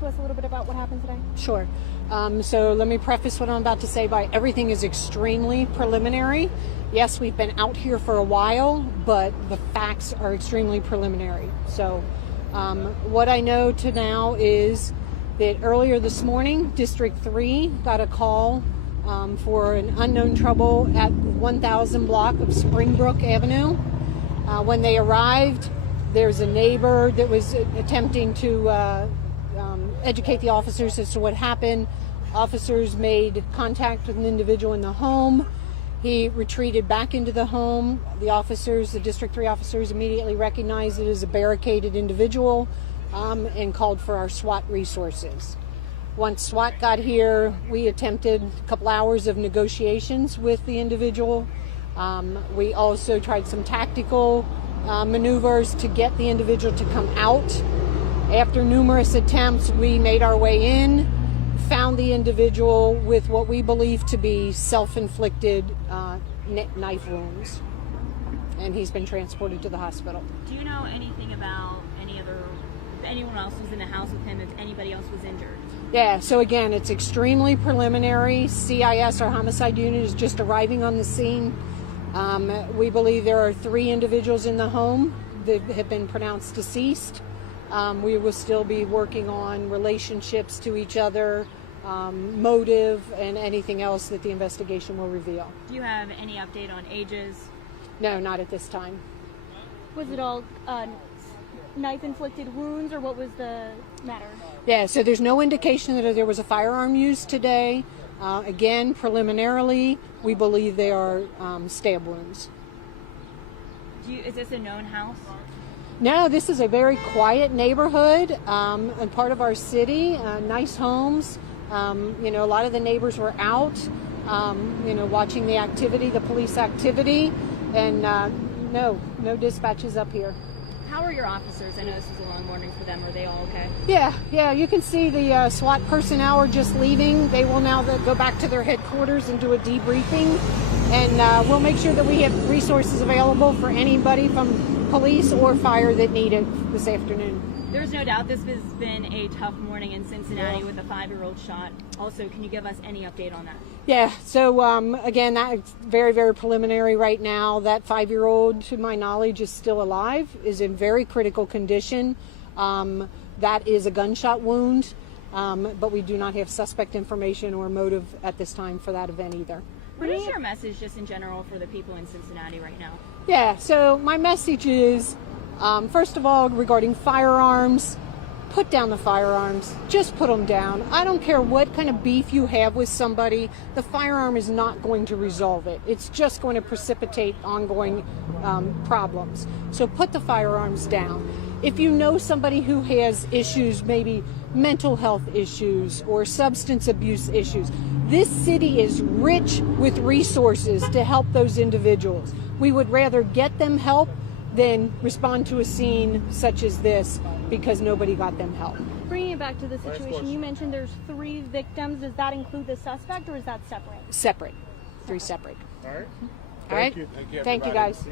to us a little bit about what happened today? Sure. So let me preface what I'm about to say by everything is extremely preliminary. Yes, we've been out here for a while, but the facts are extremely preliminary. So what I know to now is that earlier this morning, District 3 got a call for an unknown trouble at 1000 block of Springbrook Avenue. When they arrived, there's a neighbor that was attempting to educate the officers as to what happened. Officers made contact with an individual in the home. He retreated back into the home. The District 3 officers immediately recognized it as a barricaded individual and called for our SWAT resources. Once SWAT got here, we attempted a couple hours of negotiations with the individual. We also tried some tactical maneuvers to get the individual to come out. After numerous attempts, we made our way in, found the individual with what we believe to be self-inflicted knife wounds, and he's been transported to the hospital. Do you know anything about if anyone else was in the house with him, if anybody else was injured? Yeah, so again, it's extremely preliminary. CIS, our homicide unit, is just arriving on the scene. We believe there are 3 individuals in the home that have been pronounced deceased. We will still be working on relationships to each other, motive, and anything else that the investigation will reveal. Do you have any update on ages? No, not at this time. Was it all knife-inflicted wounds, or what was the matter? Yeah, so there's no indication that there was a firearm used today. Again, preliminarily, we believe they are stab wounds. Is this a known house? No, this is a very quiet neighborhood and part of our city. Nice homes. A lot of the neighbors were out, watching the activity, the police activity, and no dispatches up here. How are your officers? I know this is a long morning for them. Are they all okay? Yeah. You can see the SWAT personnel are just leaving. They will now go back to their headquarters and do a debriefing. And we'll make sure that we have resources available for anybody from police or fire that need it this afternoon. There's no doubt this has been a tough morning in Cincinnati with a 5-year-old shot. Also, can you give us any update on that? Yeah, so again, that's very, very preliminary right now. That 5-year-old, to my knowledge, is still alive, is in very critical condition. That is a gunshot wound, but we do not have suspect information or motive at this time for that event either. What is your message just in general for the people in Cincinnati right now? Yeah, so my message is, first of all, regarding firearms, put down the firearms. Just put them down. I don't care what kind of beef you have with somebody. The firearm is not going to resolve it. It's just going to precipitate ongoing problems. So put the firearms down. If you know somebody who has issues, maybe mental health issues or substance abuse issues, this city is rich with resources to help those individuals. We would rather get them help than respond to a scene such as this because nobody got them help. Bringing it back to the situation, you mentioned there's 3 victims. Does that include the suspect, or is that separate? Separate. 3 separate. All right. All right. Thank you. Thank you, guys.